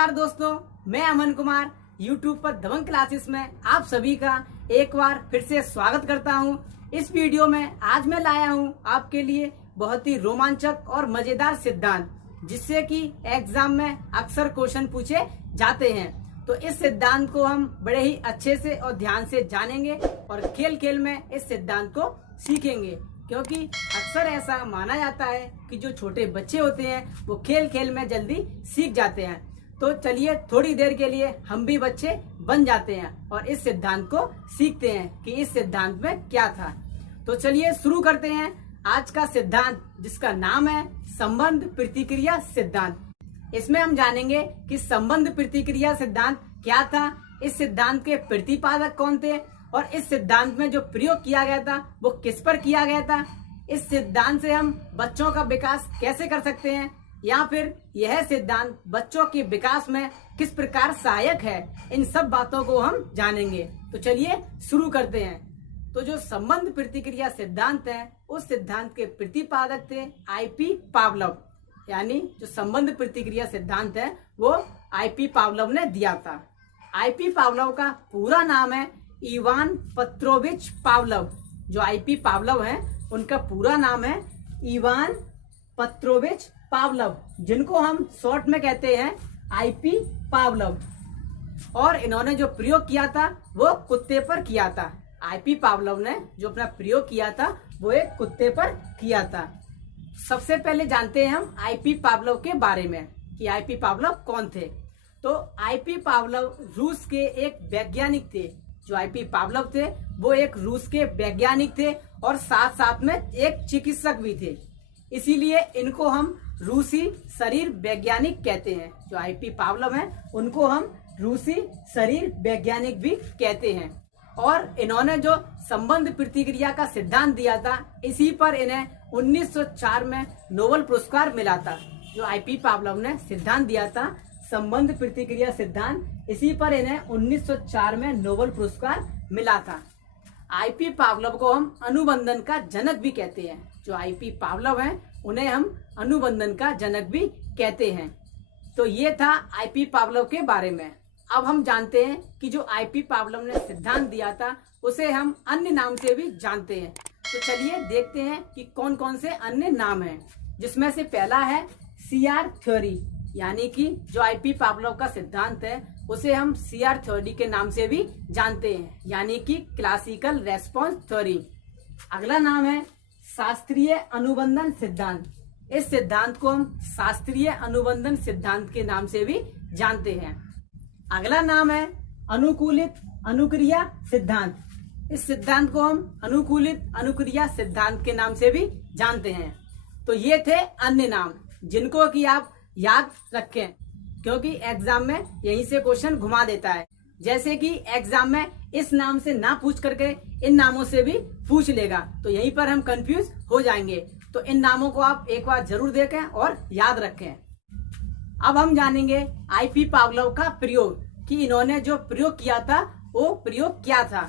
नमस्कार दोस्तों, मैं अमन कुमार YouTube पर दबंग क्लासेस में आप सभी का एक बार फिर से स्वागत करता हूं। इस वीडियो में आज मैं लाया हूं आपके लिए बहुत ही रोमांचक और मजेदार सिद्धांत, जिससे कि एग्जाम में अक्सर क्वेश्चन पूछे जाते हैं। तो इस सिद्धांत को हम बड़े ही अच्छे से और ध्यान से जानेंगे और खेल खेल में इस सिद्धांत को सीखेंगे, क्योंकि अक्सर ऐसा माना जाता है कि जो छोटे बच्चे होते हैं वो खेल खेल में जल्दी सीख जाते हैं। तो चलिए थोड़ी देर के लिए हम भी बच्चे बन जाते हैं और इस सिद्धांत को सीखते हैं कि इस सिद्धांत में क्या था। तो चलिए शुरू करते हैं आज का सिद्धांत, जिसका नाम है संबंध प्रतिक्रिया सिद्धांत। इसमें हम जानेंगे कि संबंध प्रतिक्रिया सिद्धांत क्या था, इस सिद्धांत के प्रतिपादक कौन थे और इस सिद्धांत में जो प्रयोग किया गया था वो किस पर किया गया था, इस सिद्धांत से हम बच्चों का विकास कैसे कर सकते हैं, या फिर यह सिद्धांत बच्चों के विकास में किस प्रकार सहायक है, इन सब बातों को हम जानेंगे। तो चलिए शुरू करते हैं। तो जो संबंध प्रतिक्रिया सिद्धांत है, उस सिद्धांत के प्रतिपादक थे आईपी पावलोव। यानी जो संबंध प्रतिक्रिया सिद्धांत है वो आईपी पावलोव ने दिया था। आईपी पावलोव का पूरा नाम है इवान पेट्रोविच पावलोव। जो आईपी पावलोव है उनका पूरा नाम है इवान पेट्रोविच पावलोव, जिनको हम शॉर्ट में कहते हैं आईपी पावलोव। और इन्होंने जो प्रयोग किया था वो कुत्ते पर किया था। आईपी पावलोव ने जो अपना प्रयोग किया था वो एक कुत्ते पर किया था। सबसे पहले जानते हैं हम आईपी पावलोव के बारे में कि आईपी पावलोव कौन थे। तो आईपी पावलोव रूस के एक वैज्ञानिक थे। जो आईपी पावलोव थे वो एक रूस के वैज्ञानिक थे और साथ साथ में एक चिकित्सक भी थे, इसीलिए इनको हम रूसी शरीर वैज्ञानिक कहते हैं। जो आईपी पावलोव हैं उनको हम रूसी शरीर वैज्ञानिक भी कहते हैं। और इन्होंने जो संबंध प्रतिक्रिया का सिद्धांत दिया था, इसी पर इन्हें 1904 में नोबेल पुरस्कार मिला था। जो आईपी पावलोव ने सिद्धांत दिया था संबंध प्रतिक्रिया सिद्धांत, इसी पर इन्हें 1904 में नोबेल पुरस्कार मिला था। आईपी पावलोव को हम अनुबंधन का जनक भी कहते हैं। जो आईपी पावलोव हैं उन्हें हम अनुबंधन का जनक भी कहते हैं। तो ये था आईपी पावलोव के बारे में। अब हम जानते हैं कि जो आईपी पावलोव ने सिद्धांत दिया था उसे हम अन्य नाम से भी जानते हैं। तो चलिए देखते हैं कि कौन कौन से अन्य नाम हैं, जिसमें से पहला है सीआर थ्योरी। यानी कि जो आईपी पावलोव का सिद्धांत है उसे हम सीआर थ्योरी के नाम से भी जानते हैं, यानी कि क्लासिकल रेस्पॉन्स थ्योरी। अगला नाम है शास्त्रीय अनुबंधन सिद्धांत। इस सिद्धांत को हम शास्त्रीय अनुबंधन सिद्धांत के नाम से भी जानते हैं। अगला नाम है अनुकूलित अनुक्रिया सिद्धांत। इस सिद्धांत को हम अनुकूलित अनुक्रिया सिद्धांत के नाम से भी जानते हैं। तो ये थे अन्य नाम, जिनको कि आप याद रखें, क्योंकि एग्जाम में यहीं से क्वेश्चन घुमा देता है। जैसे कि एग्जाम में इस नाम से ना पूछ करके इन नामों से भी पूछ लेगा, तो यहीं पर हम कंफ्यूज हो जाएंगे। तो इन नामों को आप एक बार जरूर देखें और याद रखें। अब हम जानेंगे आईपी पावलोव का प्रयोग, कि इन्होंने जो प्रयोग किया था वो प्रयोग क्या था।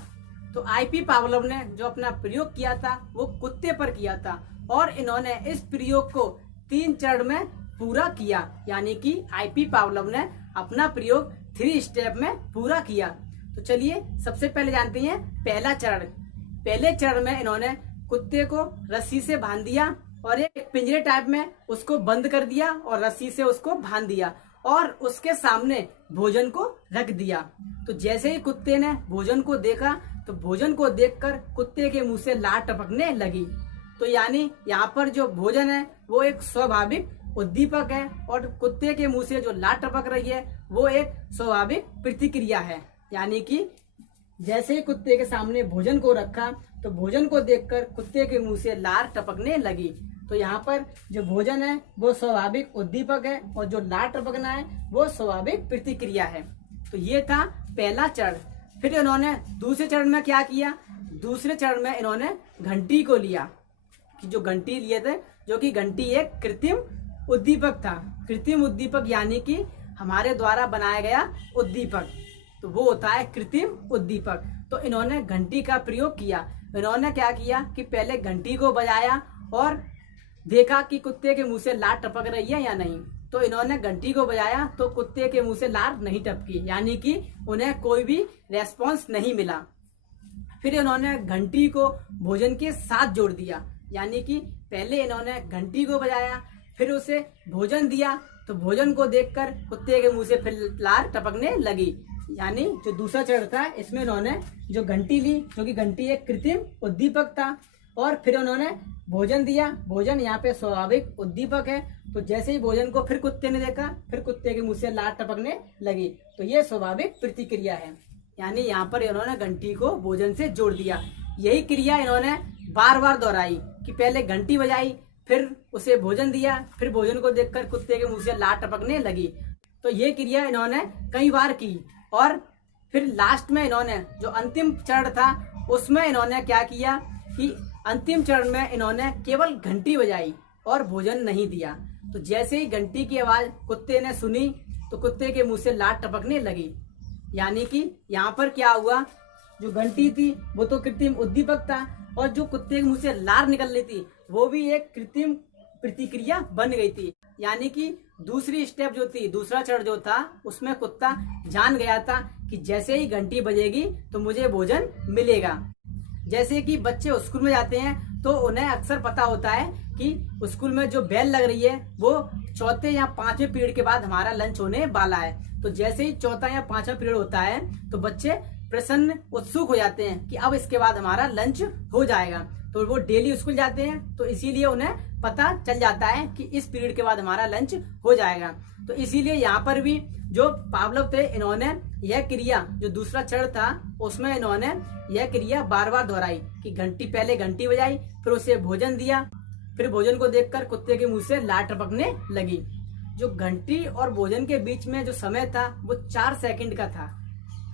तो आईपी पावलोव ने जो अपना प्रयोग किया था वो कुत्ते पर किया था, और इन्होंने इस प्रयोग को 3 चरण में पूरा किया। यानी कि आईपी पावलोव ने अपना प्रयोग 3 स्टेप में पूरा किया। तो चलिए सबसे पहले जानते हैं पहला चरण। पहले चरण में इन्होंने कुत्ते को रस्सी से बांध दिया और एक पिंजरे टाइप में उसको बंद कर दिया और रस्सी से उसको बांध दिया और उसके सामने भोजन को रख दिया। तो जैसे ही कुत्ते ने भोजन को देखा तो भोजन को देखकर कुत्ते के मुंह से लार टपकने लगी। तो यानी यहाँ पर जो भोजन है वो एक स्वाभाविक उद्दीपक है और कुत्ते के मुंह से जो लार टपक रही है वो एक स्वाभाविक प्रतिक्रिया है। यानी कि जैसे ही कुत्ते के सामने भोजन को रखा तो भोजन को देखकर कुत्ते के मुंह से लार टपकने लगी। तो यहाँ पर जो भोजन है वो स्वाभाविक उद्दीपक है और जो लार टपकना है वो स्वाभाविक प्रतिक्रिया है। तो ये था पहला चरण। फिर इन्होंने दूसरे चरण में क्या किया, दूसरे चरण में इन्होंने घंटी को लिया, कि जो घंटी लिए थे, जो कि घंटी एक कृत्रिम उद्दीपक था। कृत्रिम उद्दीपक यानी कि हमारे द्वारा बनाया गया उद्दीपक, तो वो होता है कृत्रिम उद्दीपक। तो इन्होंने घंटी का प्रयोग किया। इन्होंने क्या किया कि पहले घंटी को बजाया और देखा कि कुत्ते के मुंह से लार टपक रही है या नहीं। तो इन्होंने घंटी को बजाया तो कुत्ते के मुंह से लार नहीं टपकी, यानी कि उन्हें कोई भी रेस्पॉन्स नहीं मिला। फिर इन्होंने घंटी को भोजन के साथ जोड़ दिया, यानी कि पहले इन्होंने घंटी को बजाया, फिर उसे भोजन दिया, तो भोजन को देखकर कुत्ते के मुंह से फिर लार टपकने लगी। यानी जो दूसरा चरण था इसमें इन्होंने जो घंटी ली, जो कि घंटी एक कृत्रिम उद्दीपक था, और फिर उन्होंने भोजन दिया। भोजन यहाँ पे स्वाभाविक उद्दीपक है, तो जैसे ही भोजन को फिर कुत्ते ने देखा, फिर कुत्ते के मुंह से लार टपकने लगी, तो ये स्वाभाविक प्रतिक्रिया है। यानी यहाँ पर इन्होंने घंटी को भोजन से जोड़ दिया। यही क्रिया इन्होंने बार बार दोहराई कि पहले घंटी बजाई, फिर उसे भोजन दिया, फिर भोजन को देखकर कुत्ते के मुंह से लार टपकने लगी। तो ये क्रिया इन्होंने कई बार की, और फिर लास्ट में इन्होंने जो अंतिम चरण था उसमें इन्होंने क्या किया कि अंतिम चरण में इन्होंने केवल घंटी बजाई और भोजन नहीं दिया। तो जैसे ही घंटी की आवाज कुत्ते ने सुनी तो कुत्ते के मुंह से लार टपकने लगी। यानी कि यहाँ पर क्या हुआ, जो घंटी थी वो तो कृत्रिम उद्दीपक था, और जो कुत्ते के मुंह से लार निकल रही थी वो भी एक कृत्रिम प्रतिक्रिया बन गई थी। यानी कि दूसरी स्टेप जो थी, दूसरा चरण जो था, उसमें कुत्ता जान गया था कि जैसे ही घंटी बजेगी तो मुझे भोजन मिलेगा। जैसे कि बच्चे स्कूल में जाते हैं तो उन्हें अक्सर पता होता है कि स्कूल में जो बेल लग रही है वो चौथे या पांचवें पीरियड के बाद हमारा लंच होने वाला है। तो जैसे ही चौथा या पांचवा पीरियड होता है तो बच्चे प्रसन्न उत्सुक हो जाते हैं कि अब इसके बाद हमारा लंच हो जाएगा। तो वो डेली स्कूल जाते हैं, तो इसीलिए उन्हें पता चल जाता है कि इस पीरियड के बाद हमारा लंच हो जाएगा। तो इसीलिए यहाँ पर भी जो पावलोव थे, इन्होंने यह क्रिया जो दूसरा चरण था उसमें इन्होंने यह क्रिया बार बार दोहराई कि घंटी, पहले घंटी बजाई, फिर उसे भोजन दिया, फिर भोजन को देखकर कुत्ते के मुंह से लार टपकने लगी। जो घंटी और भोजन के बीच में जो समय था वो 4 सेकंड का था।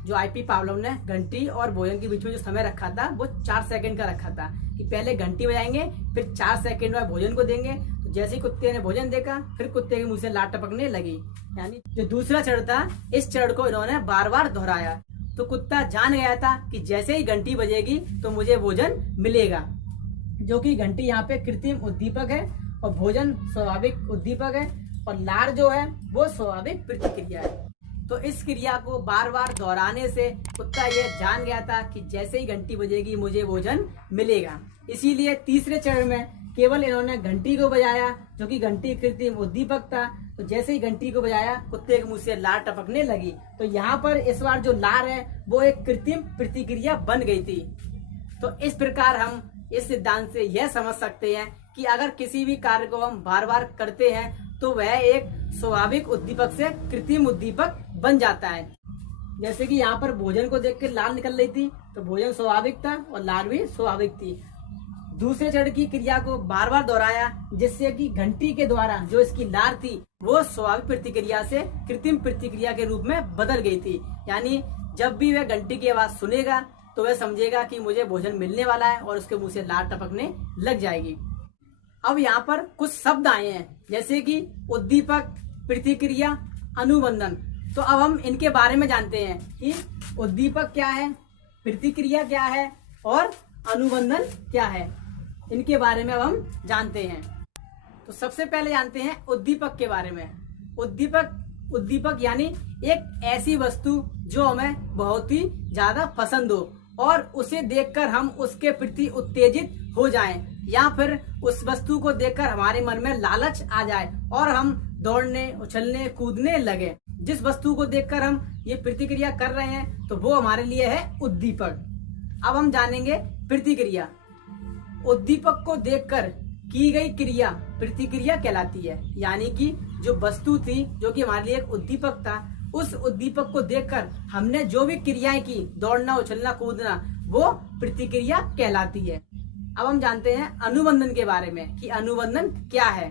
जो आईपी पावलोव ने घंटी और भोजन के बीच में जो समय रखा था वो 4 सेकंड का रखा था कि पहले घंटी बजाएंगे, फिर 4 सेकंड बाद भोजन को देंगे। तो जैसे ही कुत्ते ने भोजन देखा, फिर कुत्ते के मुंह से लार टपकने लगी। यानी जो दूसरा चरण था, इस चरण को इन्होंने बार बार दोहराया। तो कुत्ता जान गया था कि जैसे ही घंटी बजेगी तो मुझे भोजन मिलेगा, जो कि घंटी यहाँ पे कृत्रिम उद्दीपक है और भोजन स्वाभाविक उद्दीपक है, और लार जो है वो स्वाभाविक प्रतिक्रिया है। तो इस क्रिया को बार बार दोहराने से कुत्ता ये जान गया था कि जैसे ही घंटी बजेगी मुझे भोजन मिलेगा। इसीलिए तीसरे चरण में केवल इन्होंने घंटी को बजाया, जो कि घंटी कृत्रिम उद्दीपक था। तो जैसे ही घंटी को बजाया कुत्ते के मुंह से लार टपकने लगी। तो यहाँ पर इस बार जो लार है वो एक कृत्रिम प्रतिक्रिया बन गई थी। तो इस प्रकार हम इस सिद्धांत से यह समझ सकते हैं कि अगर किसी भी कार्य को हम बार बार करते हैं तो वह एक स्वाभाविक उद्दीपक से कृत्रिम उद्दीपक बन जाता है। जैसे कि यहाँ पर भोजन को देख कर लार निकल रही थी, तो भोजन स्वाभाविक था और लार भी स्वाभाविक थी। दूसरे चरण की क्रिया को बार बार दोहराया, जिससे कि घंटी के द्वारा जो इसकी लार थी वो स्वाभाविक प्रतिक्रिया से कृत्रिम प्रतिक्रिया के रूप में बदल गई थी। यानी जब भी वह घंटी की आवाज सुनेगा तो वह समझेगा कि मुझे भोजन मिलने वाला है और उसके मुंह से लार टपकने लग जाएगी। अब यहाँ पर कुछ शब्द आए हैं, जैसे कि उद्दीपक, प्रतिक्रिया, अनुबंधन। तो अब हम इनके बारे में जानते हैं कि उद्दीपक क्या है, प्रतिक्रिया क्या है और अनुबंधन क्या है। इनके बारे में अब हम जानते हैं। तो सबसे पहले जानते हैं उद्दीपक के बारे में। उद्दीपक यानी एक ऐसी वस्तु जो हमें बहुत ही ज्यादा पसंद हो और उसे देखकर हम उसके प्रति उत्तेजित हो जाएं, या फिर उस वस्तु को देखकर हमारे मन में लालच आ जाए और हम दौड़ने, उछलने, कूदने लगे। जिस वस्तु को देखकर हम ये प्रतिक्रिया कर रहे हैं तो वो हमारे लिए है उद्दीपक। अब हम जानेंगे प्रतिक्रिया। उद्दीपक को देखकर की गई क्रिया प्रतिक्रिया कहलाती है। यानी कि जो वस्तु थी जो कि हमारे लिए एक उद्दीपक था, उस उद्दीपक को देखकर हमने जो भी क्रियाएं की, दौड़ना, उछलना, कूदना, वो प्रतिक्रिया कहलाती है। अब हम जानते हैं अनुबंधन के बारे में कि अनुबंधन क्या है।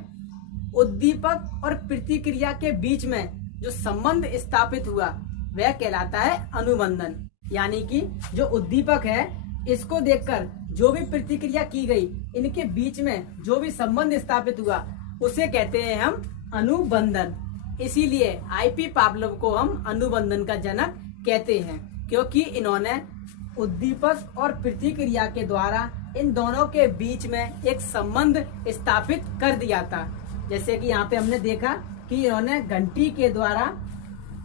उद्दीपक और प्रतिक्रिया के बीच में जो संबंध स्थापित हुआ वह कहलाता है अनुबंधन। यानी कि जो उद्दीपक है इसको देखकर जो भी प्रतिक्रिया की गई, इनके बीच में जो भी संबंध स्थापित हुआ उसे कहते हैं हम अनुबंधन। इसीलिए आईपी पावलोव को हम अनुबंधन का जनक कहते हैं, क्योंकि इन्होंने उद्दीपक और प्रतिक्रिया के द्वारा इन दोनों के बीच में एक संबंध स्थापित कर दिया था। जैसे कि यहाँ पे हमने देखा कि इन्होंने घंटी के द्वारा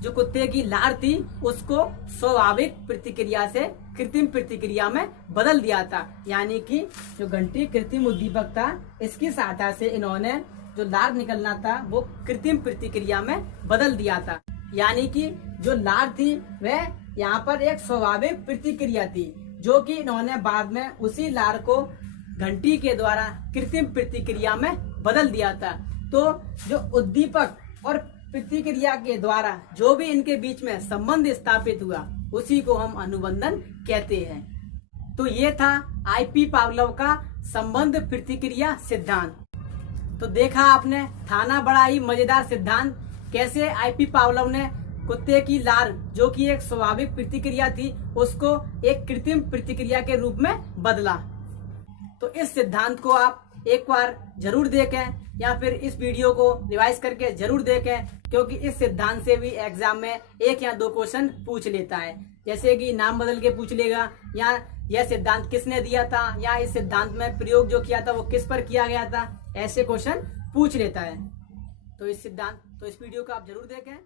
जो कुत्ते की लार थी उसको स्वाभाविक प्रतिक्रिया से कृत्रिम प्रतिक्रिया में बदल दिया था। यानी कि जो घंटी कृत्रिम उद्दीपक था, इसकी सहायता से इन्होंने जो लार निकलना था वो कृत्रिम प्रतिक्रिया में बदल दिया था। यानी कि जो लार थी वह यहाँ पर एक स्वाभाविक प्रतिक्रिया थी, जो कि इन्होंने बाद में उसी लार को घंटी के द्वारा कृत्रिम प्रतिक्रिया में बदल दिया था। तो जो उद्दीपक और प्रतिक्रिया के द्वारा जो भी इनके बीच में संबंध स्थापित हुआ उसी को हम अनुबंधन कहते हैं। तो ये था आईपी पावलोव का संबंध प्रतिक्रिया सिद्धांत। तो देखा आपने, था ना बड़ा ही मजेदार सिद्धांत, कैसे आईपी पावलोव ने कुत्ते की लार जो कि एक स्वाभाविक प्रतिक्रिया थी उसको एक कृत्रिम प्रतिक्रिया के रूप में बदला। तो इस सिद्धांत को आप एक बार जरूर देखें या फिर इस वीडियो को रिवाइज करके जरूर देखें, क्योंकि इस सिद्धांत से भी एग्जाम में 1 या 2 क्वेश्चन पूछ लेता है। जैसे कि नाम बदल के पूछ लेगा, या यह सिद्धांत किसने दिया था, या इस सिद्धांत में प्रयोग जो किया था वो किस पर किया गया था, ऐसे क्वेश्चन पूछ लेता है। तो इस वीडियो को आप जरूर देखें।